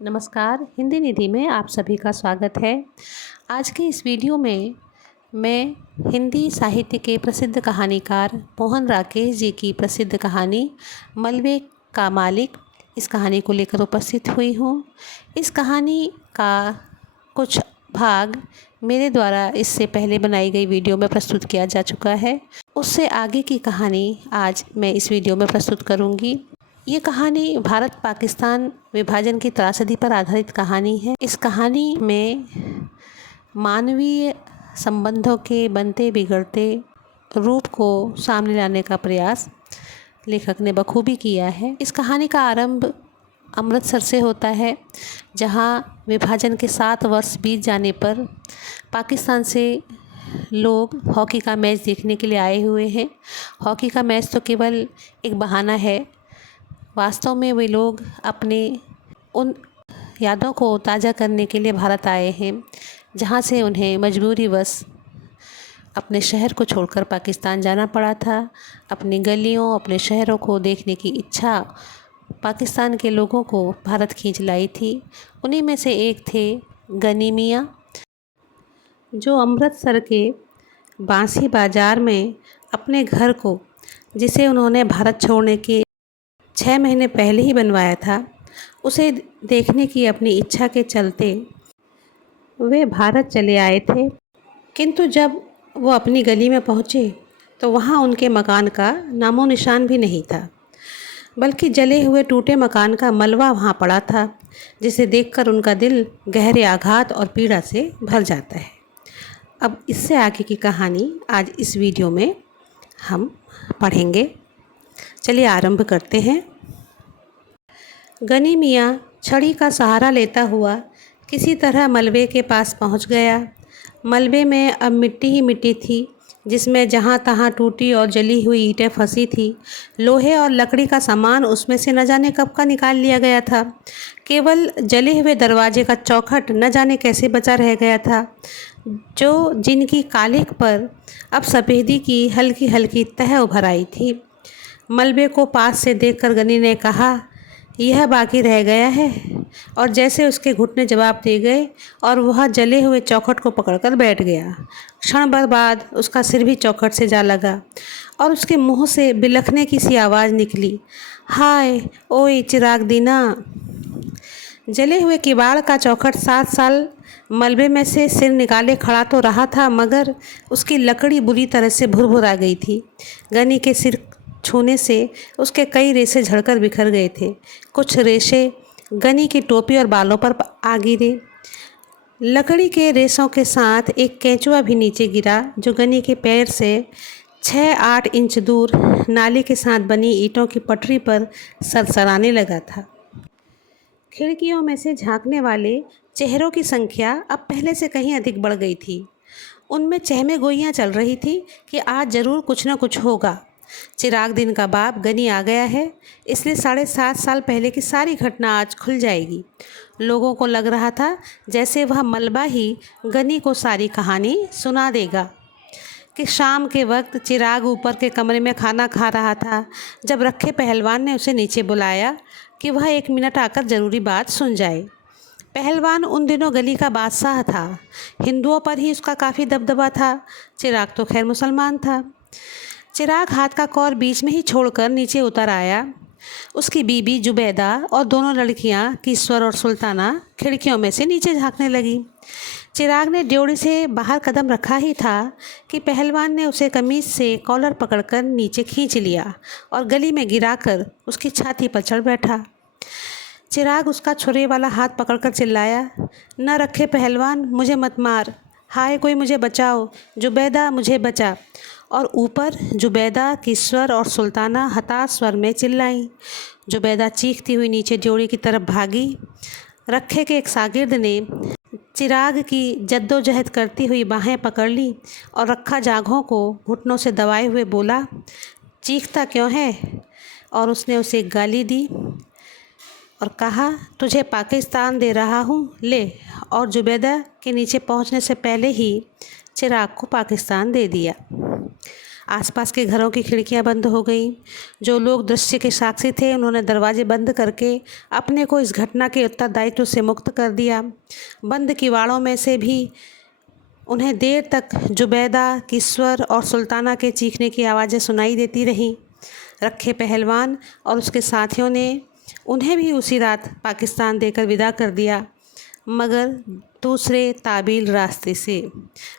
नमस्कार, हिंदी निधि में आप सभी का स्वागत है। आज के इस वीडियो में मैं हिंदी साहित्य के प्रसिद्ध कहानीकार मोहन राकेश जी की प्रसिद्ध कहानी मलबे का मालिक, इस कहानी को लेकर उपस्थित हुई हूँ। इस कहानी का कुछ भाग मेरे द्वारा इससे पहले बनाई गई वीडियो में प्रस्तुत किया जा चुका है। उससे आगे की कहानी आज मैं इस वीडियो में प्रस्तुत करूँगी। ये कहानी भारत पाकिस्तान विभाजन की त्रासदी पर आधारित कहानी है। इस कहानी में मानवीय संबंधों के बनते बिगड़ते रूप को सामने लाने का प्रयास लेखक ने बखूबी किया है। इस कहानी का आरंभ अमृतसर से होता है, जहाँ विभाजन के 7 वर्ष बीत जाने पर पाकिस्तान से लोग हॉकी का मैच देखने के लिए आए हुए हैं। हॉकी का मैच तो केवल एक बहाना है, वास्तव में वे लोग अपने उन यादों को ताज़ा करने के लिए भारत आए हैं, जहां से उन्हें मजबूरीवश अपने शहर को छोड़कर पाकिस्तान जाना पड़ा था। अपनी गलियों, अपने शहरों को देखने की इच्छा पाकिस्तान के लोगों को भारत खींच लाई थी। उन्हीं में से एक थे गनी मियाँ, जो अमृतसर के बांसी बाज़ार में अपने घर को, जिसे उन्होंने भारत छोड़ने के 6 महीने पहले ही बनवाया था, उसे देखने की अपनी इच्छा के चलते वे भारत चले आए थे। किंतु जब वो अपनी गली में पहुँचे तो वहाँ उनके मकान का नामो निशान भी नहीं था, बल्कि जले हुए टूटे मकान का मलबा वहाँ पड़ा था, जिसे देखकर उनका दिल गहरे आघात और पीड़ा से भर जाता है। अब इससे आगे की कहानी आज इस वीडियो में हम पढ़ेंगे। चलिए आरंभ करते हैं। गनी मियाँ छड़ी का सहारा लेता हुआ किसी तरह मलबे के पास पहुंच गया। मलबे में अब मिट्टी ही मिट्टी थी, जिसमें जहां तहां टूटी और जली हुई ईंटें फंसी थी। लोहे और लकड़ी का सामान उसमें से न जाने कब का निकाल लिया गया था। केवल जले हुए दरवाजे का चौखट न जाने कैसे बचा रह गया था, जो जिनकी कालिक पर अब सफ़ेदी की हल्की हल्की तह उभर आई थी। मलबे को पास से देखकर गनी ने कहा, यह बाकी रह गया है। और जैसे उसके घुटने जवाब दे गए और वह जले हुए चौखट को पकड़कर बैठ गया। क्षण भर बाद उसका सिर भी चौखट से जा लगा और उसके मुंह से बिलखने की सी आवाज़ निकली, हाय ओए चिराग दीना। जले हुए किवाड़ का चौखट 7 साल मलबे में से सिर निकाले खड़ा तो रहा था, मगर उसकी लकड़ी बुरी तरह से भुरभुर आ गई थी। गनी के सिर छूने से उसके कई रेशे झड़कर बिखर गए थे। कुछ रेशे गनी की टोपी और बालों पर आ गिरे। लकड़ी के रेशों के साथ एक केंचुआ भी नीचे गिरा, जो गनी के पैर से 6-8 इंच दूर नाली के साथ बनी ईंटों की पटरी पर सरसराने लगा था। खिड़कियों में से झांकने वाले चेहरों की संख्या अब पहले से कहीं अधिक बढ़ गई थी। उनमें चहमे गोइयाँ चल रही थी कि आज ज़रूर कुछ न कुछ होगा। चिराग दिन का बाप गनी आ गया है, इसलिए 7.5 साल पहले की सारी घटना आज खुल जाएगी। लोगों को लग रहा था जैसे वह मलबा ही गनी को सारी कहानी सुना देगा। कि शाम के वक्त चिराग ऊपर के कमरे में खाना खा रहा था, जब रखे पहलवान ने उसे नीचे बुलाया कि वह 1 मिनट आकर ज़रूरी बात सुन जाए। पहलवान उन दिनों गली का बादशाह था। हिंदुओं पर ही उसका काफ़ी दबदबा था। चिराग तो खैर मुसलमान था। चिराग हाथ का कौर बीच में ही छोड़कर नीचे उतर आया। उसकी बीबी जुबैदा और दोनों लड़कियां किस्वर और सुल्ताना खिड़कियों में से नीचे झांकने लगी। चिराग ने ड्योढ़ी से बाहर कदम रखा ही था कि पहलवान ने उसे कमीज से कॉलर पकड़कर नीचे खींच लिया और गली में गिराकर उसकी छाती पर चढ़ बैठा। चिराग उसका छुरे वाला हाथ पकड़कर चिल्लाया, न रखे पहलवान, मुझे मत मार। हाय कोई मुझे बचाओ, जुबैदा मुझे बचा। और ऊपर जुबैदा, किस्वर और सुल्ताना हताश स्वर में चिल्लाईं। जुबैदा चीखती हुई नीचे ड्योढ़ी की तरफ भागी। रखे के एक शागिर्द ने चिराग की जद्दोजहद करती हुई बाहें पकड़ ली और रखा जांघों को घुटनों से दबाए हुए बोला, चीखता क्यों है? और उसने उसे एक गाली दी और कहा, तुझे पाकिस्तान दे रहा हूँ, ले। और जुबैदा के नीचे पहुँचने से पहले ही चिराग को पाकिस्तान दे दिया। आसपास के घरों की खिड़कियां बंद हो गईं। जो लोग दृश्य के साक्षी थे उन्होंने दरवाजे बंद करके अपने को इस घटना के उत्तरदायित्व से मुक्त कर दिया। बंद किवाड़ों में से भी उन्हें देर तक जुबैदा, किस्वर और सुल्ताना के चीखने की आवाज़ें सुनाई देती रहीं। रखे पहलवान और उसके साथियों ने उन्हें भी उसी रात पाकिस्तान देकर विदा कर दिया, मगर दूसरे ताबील रास्ते से।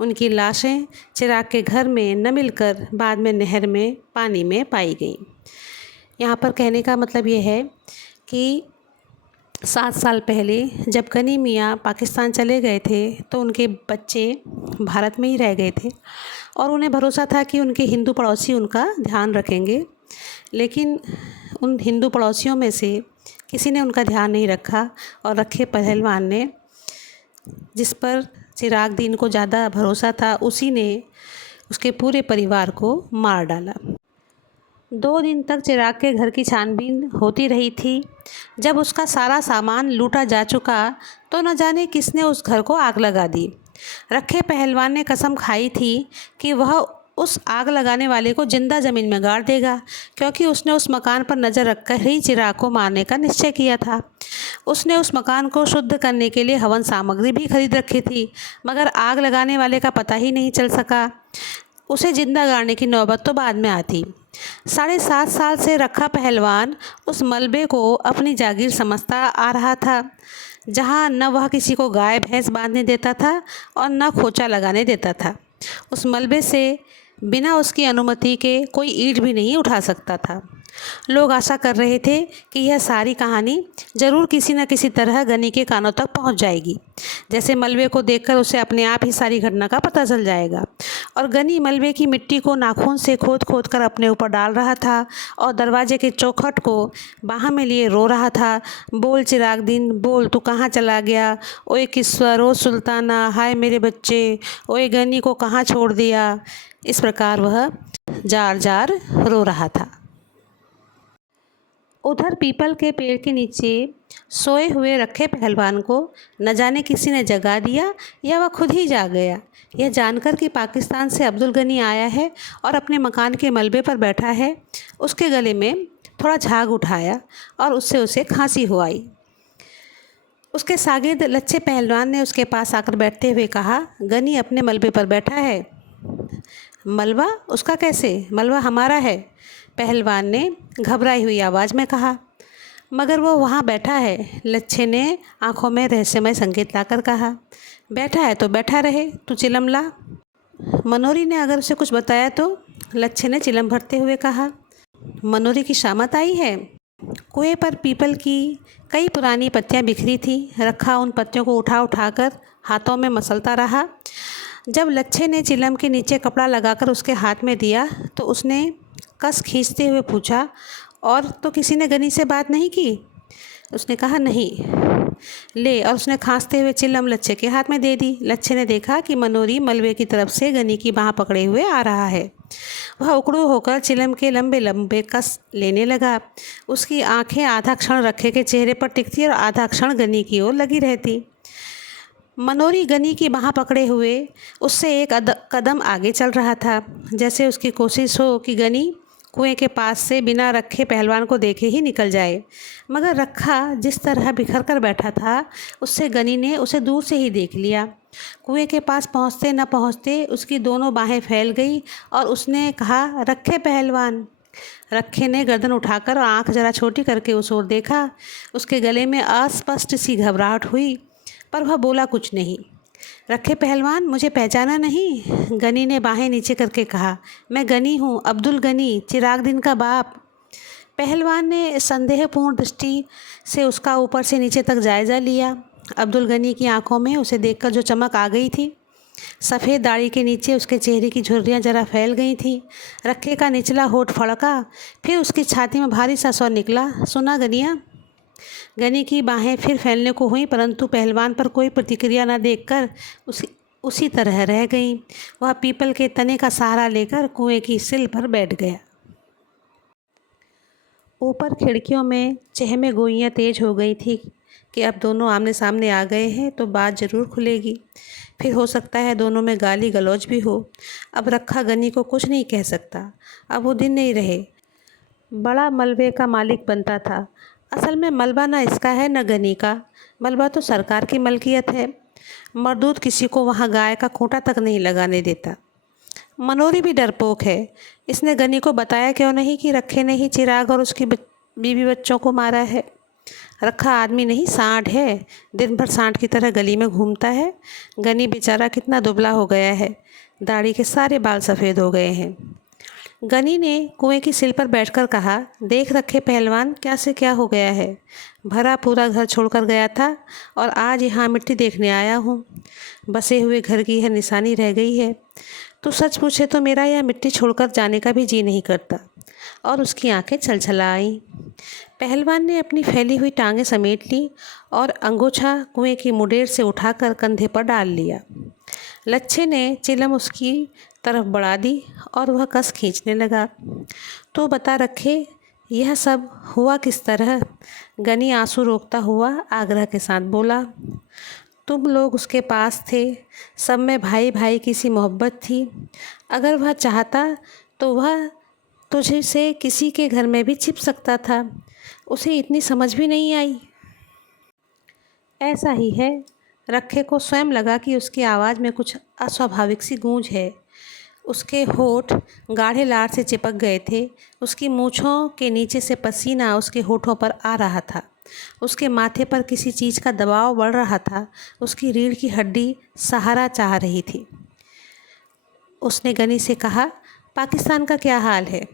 उनकी लाशें चिराग के घर में न मिलकर बाद में नहर में पानी में पाई गईं। यहाँ पर कहने का मतलब ये है कि 7 साल पहले जब गनी मियाँ पाकिस्तान चले गए थे तो उनके बच्चे भारत में ही रह गए थे और उन्हें भरोसा था कि उनके हिंदू पड़ोसी उनका ध्यान रखेंगे, लेकिन उन हिंदू पड़ोसियों में से किसी ने उनका ध्यान नहीं रखा और रखे पहलवान ने, जिस पर चिराग दीन को ज़्यादा भरोसा था, उसी ने उसके पूरे परिवार को मार डाला। 2 दिन तक चिराग के घर की छानबीन होती रही थी। जब उसका सारा सामान लूटा जा चुका तो न जाने किसने उस घर को आग लगा दी। रखे पहलवान ने कसम खाई थी कि वह उस आग लगाने वाले को जिंदा ज़मीन में गाड़ देगा, क्योंकि उसने उस मकान पर नज़र रखकर ही चिराग को मारने का निश्चय किया था। उसने उस मकान को शुद्ध करने के लिए हवन सामग्री भी खरीद रखी थी, मगर आग लगाने वाले का पता ही नहीं चल सका। उसे जिंदा गाड़ने की नौबत तो बाद में आती। 7.5 साल से रखा पहलवान उस मलबे को अपनी जागीर समझता आ रहा था, जहाँ न वह किसी को गाय भैंस बांधने देता था और न खोचा लगाने देता था। उस मलबे से बिना उसकी अनुमति के कोई ईंट भी नहीं उठा सकता था। लोग आशा कर रहे थे कि यह सारी कहानी ज़रूर किसी न किसी तरह गनी के कानों तक पहुंच जाएगी। जैसे मलबे को देखकर उसे अपने आप ही सारी घटना का पता चल जाएगा। और गनी मलबे की मिट्टी को नाखून से खोद खोद कर अपने ऊपर डाल रहा था और दरवाजे के चौखट को बाह में लिए रो रहा था, बोल चिराग दीन बोल, तू कहाँ चला गया? ओए किस्वर, ओ सुल्ताना, हाय मेरे बच्चे, ओए गनी को कहाँ छोड़ दिया? इस प्रकार वह जार जार रो रहा था। उधर पीपल के पेड़ के नीचे सोए हुए रखे पहलवान को न जाने किसी ने जगा दिया या वह खुद ही जाग गया। यह जानकर कि पाकिस्तान से अब्दुल गनी आया है और अपने मकान के मलबे पर बैठा है, उसके गले में थोड़ा झाग उठाया और उससे उसे खांसी हो आई। उसके शागिर्द लच्छे पहलवान ने उसके पास आकर बैठते हुए कहा, गनी अपने मलबे पर बैठा है। मलबा उसका कैसे? मलबा हमारा है, पहलवान ने घबराई हुई आवाज़ में कहा। मगर वो वहाँ बैठा है, लच्छे ने आंखों में रहस्यमय संकेत लाकर कहा। बैठा है तो बैठा रहे, तू चिलम ला। मनोरी ने अगर उसे कुछ बताया तो? लच्छे ने चिलम भरते हुए कहा। मनोरी की शामत आई है। कुएं पर पीपल की कई पुरानी पत्तियां बिखरी थी। रखा उन पत्तियों को उठा उठाकर हाथों में मसलता रहा। जब लच्छे ने चिलम के नीचे कपड़ा लगाकर उसके हाथ में दिया तो उसने कस खींचते हुए पूछा, और तो किसी ने गनी से बात नहीं की? उसने कहा, नहीं। ले, और उसने खांसते हुए चिलम लच्छे के हाथ में दे दी। लच्छे ने देखा कि मनोरी मलबे की तरफ से गनी की बाँह पकड़े हुए आ रहा है। वह उकड़ू होकर चिलम के लंबे लंबे कस लेने लगा। उसकी आंखें आधा क्षण रखे के चेहरे पर टिकती और आधा क्षण गनी की ओर लगी रहती। मनोरी गनी की बाँह पकड़े हुए उससे एक कदम आगे चल रहा था, जैसे उसकी कोशिश हो कि गनी कुएं के पास से बिना रखे पहलवान को देखे ही निकल जाए। मगर रखा जिस तरह बिखर कर बैठा था, उससे गनी ने उसे दूर से ही देख लिया। कुएं के पास पहुंचते न पहुंचते उसकी दोनों बाहें फैल गई और उसने कहा, रखे पहलवान। रखे ने गर्दन उठाकर आंख जरा छोटी करके उस ओर देखा। उसके गले में अस्पष्ट सी घबराहट हुई, पर वह बोला कुछ नहीं। रखे पहलवान, मुझे पहचाना नहीं? गनी ने बाहें नीचे करके कहा। मैं गनी हूँ, अब्दुल गनी, चिराग दीन का बाप। पहलवान ने संदेहपूर्ण दृष्टि से उसका ऊपर से नीचे तक जायज़ा लिया। अब्दुल गनी की आंखों में उसे देखकर जो चमक आ गई थी, सफ़ेद दाढ़ी के नीचे उसके चेहरे की झुर्रियाँ जरा फैल गई थी। रखे का निचला होठ फड़का, फिर उसकी छाती में भारी सा स्वर निकला, सुना गनिया? गनी की बाहें फिर फैलने को हुई, परंतु पहलवान पर कोई प्रतिक्रिया न देखकर उसी तरह रह गईं। वह पीपल के तने का सहारा लेकर कुएं की सिल पर बैठ गया। ऊपर खिड़कियों में चहमे गोइयाँ तेज हो गई थी। कि अब दोनों आमने सामने आ गए हैं तो बात ज़रूर खुलेगी। फिर हो सकता है दोनों में गाली गलौज भी हो। अब रखा गनी को कुछ नहीं कह सकता। अब वो दिन नहीं रहे। बड़ा मलबे का मालिक बनता था। असल में मलबा ना इसका है न गनी का। मलबा तो सरकार की मलकियत है। मरदूत किसी को वहाँ गाय का खूंटा तक नहीं लगाने देता। मनोरी भी डरपोक है। इसने गनी को बताया क्यों नहीं कि रखे ने ही चिराग और उसकी बीवी बच्चों को मारा है। रखा आदमी नहीं सांड है। दिन भर सांड की तरह गली में घूमता है। गनी बेचारा कितना दुबला हो गया है। दाढ़ी के सारे बाल सफ़ेद हो गए हैं। गनी ने कुएं की सिल पर बैठकर कहा, देख रखे पहलवान, क्या से क्या हो गया है। भरा पूरा घर छोड़कर गया था और आज यहाँ मिट्टी देखने आया हूँ। बसे हुए घर की यह निशानी रह गई है। तो सच पूछे तो मेरा यह मिट्टी छोड़कर जाने का भी जी नहीं करता। और उसकी आंखें छलछला आईं। पहलवान ने अपनी फैली हुई टांगें समेट ली और अंगोछा कुएं की मुडेर से उठाकर कंधे पर डाल लिया। लच्छे ने चिलम उसकी तरफ बढ़ा दी और वह कस खींचने लगा। तो बता रखे, यह सब हुआ किस तरह। गनी आंसू रोकता हुआ आग्रह के साथ बोला, तुम लोग उसके पास थे। सब में भाई भाई की सी मोहब्बत थी। अगर वह चाहता तो वह तुझे से किसी के घर में भी छिप सकता था। उसे इतनी समझ भी नहीं आई। ऐसा ही है। रखे को स्वयं लगा कि उसकी आवाज़ में कुछ अस्वाभाविक सी गूंज है। उसके होठ गाढ़े लार से चिपक गए थे। उसकी मूँछों के नीचे से पसीना उसके होठों पर आ रहा था। उसके माथे पर किसी चीज़ का दबाव बढ़ रहा था। उसकी रीढ़ की हड्डी सहारा चाह रही थी। उसने गनी से कहा, पाकिस्तान का क्या हाल है।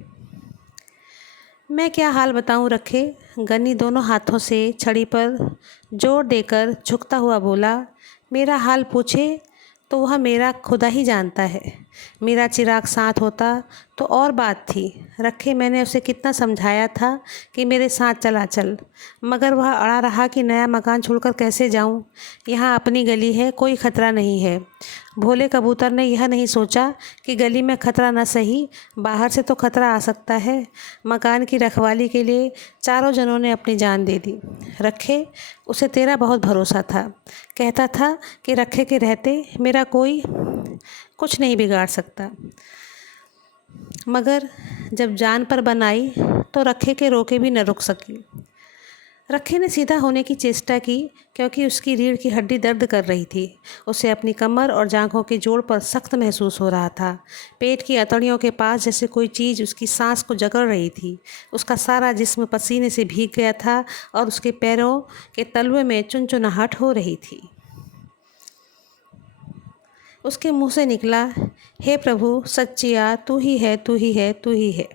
मैं क्या हाल बताऊं रखे। गनी दोनों हाथों से छड़ी पर जोर देकर झुकता हुआ बोला, मेरा हाल पूछे तो वह मेरा खुदा ही जानता है। मेरा चिराग साथ होता तो और बात थी। रखे, मैंने उसे कितना समझाया था कि मेरे साथ चला चल, मगर वह अड़ा रहा कि नया मकान छोड़कर कैसे जाऊं। यहाँ अपनी गली है, कोई खतरा नहीं है। भोले कबूतर ने यह नहीं सोचा कि गली में खतरा न सही, बाहर से तो खतरा आ सकता है। मकान की रखवाली के लिए चारों जनों ने अपनी जान दे दी। रखे, उसे तेरा बहुत भरोसा था। कहता था कि रखे के रहते मेरा कोई कुछ नहीं बिगाड़ सकता। मगर जब जान पर बनाई तो रखे के रोके भी न रुक सकी। रखे ने सीधा होने की चेष्टा की क्योंकि उसकी रीढ़ की हड्डी दर्द कर रही थी। उसे अपनी कमर और जांघों के जोड़ पर सख्त महसूस हो रहा था। पेट की अतड़ियों के पास जैसे कोई चीज़ उसकी सांस को जकड़ रही थी। उसका सारा जिस्म पसीने से भीग गया था और उसके पैरों के तलवे में चुनचुनाहट हो रही थी। उसके मुंह से निकला, हे प्रभु सच्चिया, तू ही है, तू ही है, तू ही है।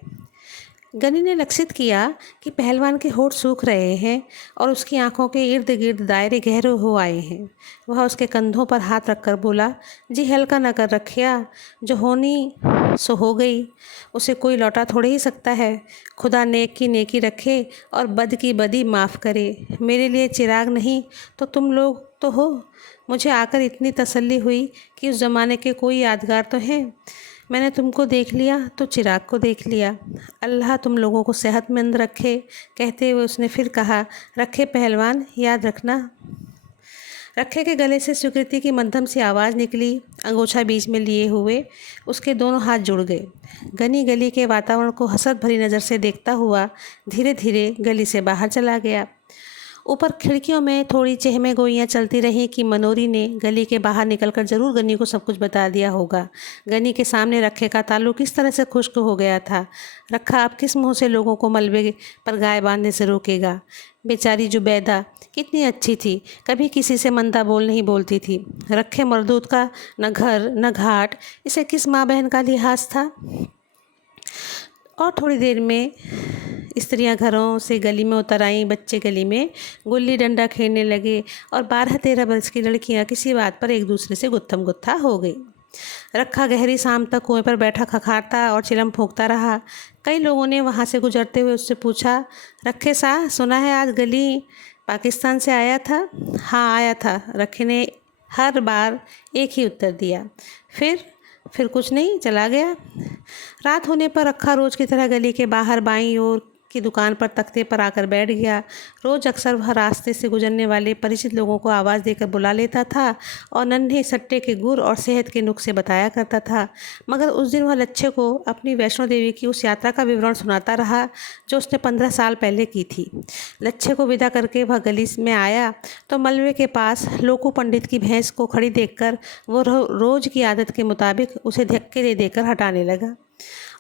गनी ने लक्षित किया कि पहलवान के होठ सूख रहे हैं और उसकी आंखों के इर्द गिर्द दायरे गहरे हो आए हैं। वह उसके कंधों पर हाथ रखकर बोला, जी हल्का न कर रखिया, जो होनी सो हो गई। उसे कोई लौटा थोड़े ही सकता है। खुदा नेक की नेकी रखे और बद की बदी माफ़ करे। मेरे लिए चिराग नहीं तो तुम लोग तो हो। मुझे आकर इतनी तसल्ली हुई कि उस ज़माने के कोई यादगार तो हैं। मैंने तुमको देख लिया तो चिराग को देख लिया। अल्लाह तुम लोगों को सेहतमंद रखे। कहते हुए उसने फिर कहा, रखे पहलवान, याद रखना। रखे के गले से स्वीकृति की मध्यम सी आवाज़ निकली। अंगोछा बीच में लिए हुए उसके दोनों हाथ जुड़ गए। गनी गली के वातावरण को हसरत भरी नज़र से देखता हुआ धीरे धीरे गली से बाहर चला गया। ऊपर खिड़कियों में थोड़ी चहमे गोइयाँ चलती रहीं कि मनोरी ने गली के बाहर निकलकर जरूर गनी को सब कुछ बता दिया होगा। गनी के सामने रखे का ताल्लुक किस तरह से खुश्क हो गया था। रखा अब किस मुंह से लोगों को मलबे पर गाय बांधने से रोकेगा। बेचारी जुबैदा कितनी अच्छी थी, कभी किसी से मंदा बोल नहीं बोलती थी। रखे मरदूत का न घर न घाट, इसे किस माँ बहन का लिहाज था। और थोड़ी देर में स्त्रियां घरों से गली में उतर आईं। बच्चे गली में गुल्ली डंडा खेलने लगे और 12-13 वर्ष की लड़कियां किसी बात पर एक दूसरे से गुत्थम गुत्था हो गई। रखा गहरी शाम तक कुएं पर बैठा खखारता और चिलम फूंकता रहा। कई लोगों ने वहां से गुजरते हुए उससे पूछा, रखे सा, सुना है आज गली पाकिस्तान से आया था। हाँ आया था, रखे ने हर बार एक ही उत्तर दिया। फिर कुछ नहीं, चला गया। रात होने पर रखा रोज की तरह गली के बाहर बाईं ओर की दुकान पर तख्ते पर आकर बैठ गया। रोज़ अक्सर वह रास्ते से गुजरने वाले परिचित लोगों को आवाज़ देकर बुला लेता था और नन्हे सट्टे के गुर और सेहत के नुस्खे बताया करता था। मगर उस दिन वह लच्छे को अपनी वैष्णो देवी की उस यात्रा का विवरण सुनाता रहा जो उसने 15 साल पहले की थी। लच्छे को विदा करके वह गली में आया तो मलबे के पास लोकू पंडित की भैंस को खड़ी देखकर वो रोज़ की आदत के मुताबिक उसे धक्के दे देकर हटाने लगा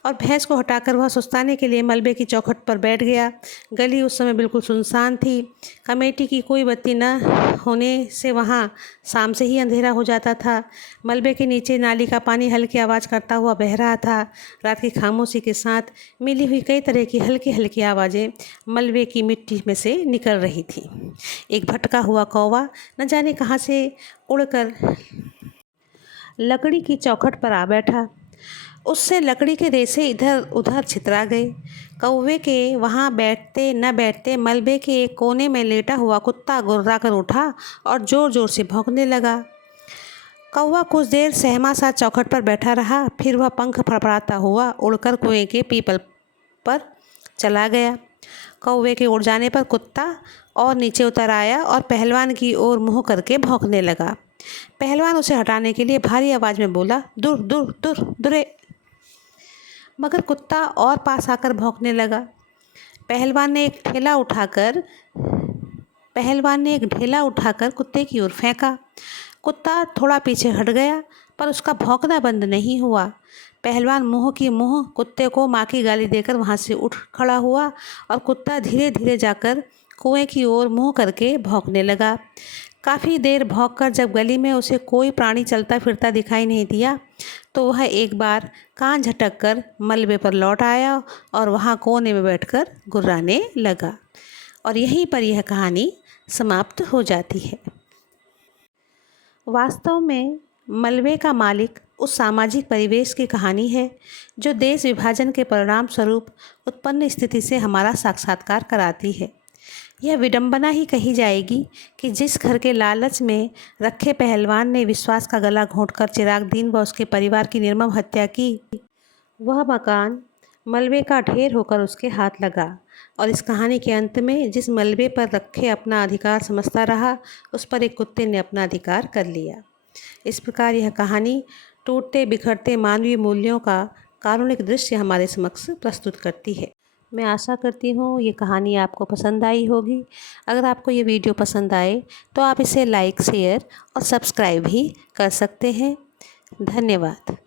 और भैंस को हटाकर वह सुस्ताने के लिए मलबे की चौखट पर बैठ गया। गली उस समय बिल्कुल सुनसान थी। कमेटी की कोई बत्ती न होने से वहाँ शाम से ही अंधेरा हो जाता था। मलबे के नीचे नाली का पानी हल्की आवाज़ करता हुआ बह रहा था। रात की खामोशी के साथ मिली हुई कई तरह की हल्की हल्की आवाज़ें मलबे की मिट्टी में से निकल रही थी। एक भटका हुआ कौवा न जाने कहाँ से उड़कर लकड़ी की चौखट पर आ बैठा। उससे लकड़ी के रेशे इधर उधर छितरा गए। कौवे के वहाँ बैठते न बैठते मलबे के एक कोने में लेटा हुआ कुत्ता गुर्रा कर उठा और ज़ोर ज़ोर से भौंकने लगा। कौवा कुछ देर सहमा सा चौखट पर बैठा रहा, फिर वह पंख फड़फड़ाता हुआ उड़कर कुएं के पीपल पर चला गया। कौवे के उड़ जाने पर कुत्ता और नीचे उतर आया और पहलवान की ओर मुँह करके भौंकने लगा। पहलवान उसे हटाने के लिए भारी आवाज़ में बोला, दूर दूर दूर दूरे। मगर कुत्ता और पास आकर भौंकने लगा। पहलवान ने एक ढेला उठाकर कुत्ते की ओर फेंका। कुत्ता थोड़ा पीछे हट गया पर उसका भौंकना बंद नहीं हुआ। पहलवान मुँह की मुँह कुत्ते को माँ की गाली देकर वहाँ से उठ खड़ा हुआ और कुत्ता धीरे धीरे जाकर कुएं की ओर मुँह करके भौंकने लगा। काफ़ी देर भौंककर जब गली में उसे कोई प्राणी चलता फिरता दिखाई नहीं दिया तो वह एक बार कान झटक कर मलबे पर लौट आया और वहाँ कोने में बैठकर गुर्राने लगा। और यहीं पर यह कहानी समाप्त हो जाती है। वास्तव में मलबे का मालिक उस सामाजिक परिवेश की कहानी है जो देश विभाजन के परिणाम स्वरूप उत्पन्न स्थिति से हमारा साक्षात्कार कराती है। यह विडंबना ही कही जाएगी कि जिस घर के लालच में रखे पहलवान ने विश्वास का गला घोंटकर चिरागदीन व उसके परिवार की निर्मम हत्या की, वह मकान मलबे का ढेर होकर उसके हाथ लगा। और इस कहानी के अंत में जिस मलबे पर रखे अपना अधिकार समझता रहा, उस पर एक कुत्ते ने अपना अधिकार कर लिया। इस प्रकार यह कहानी टूटते बिखरते मानवीय मूल्यों का कारुणिक दृश्य हमारे समक्ष प्रस्तुत करती है। मैं आशा करती हूँ ये कहानी आपको पसंद आई होगी। अगर आपको ये वीडियो पसंद आए तो आप इसे लाइक, शेयर और सब्सक्राइब भी कर सकते हैं। धन्यवाद।